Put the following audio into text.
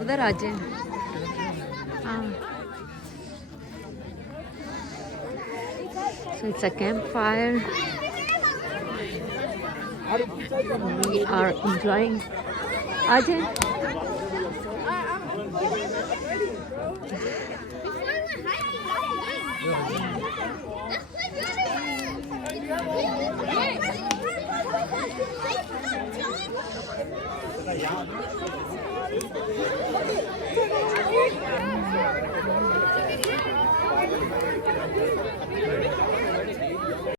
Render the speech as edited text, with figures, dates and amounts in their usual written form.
उधर आ जाए। हाँ, so it's a campfire. We are enjoying. आ जाए।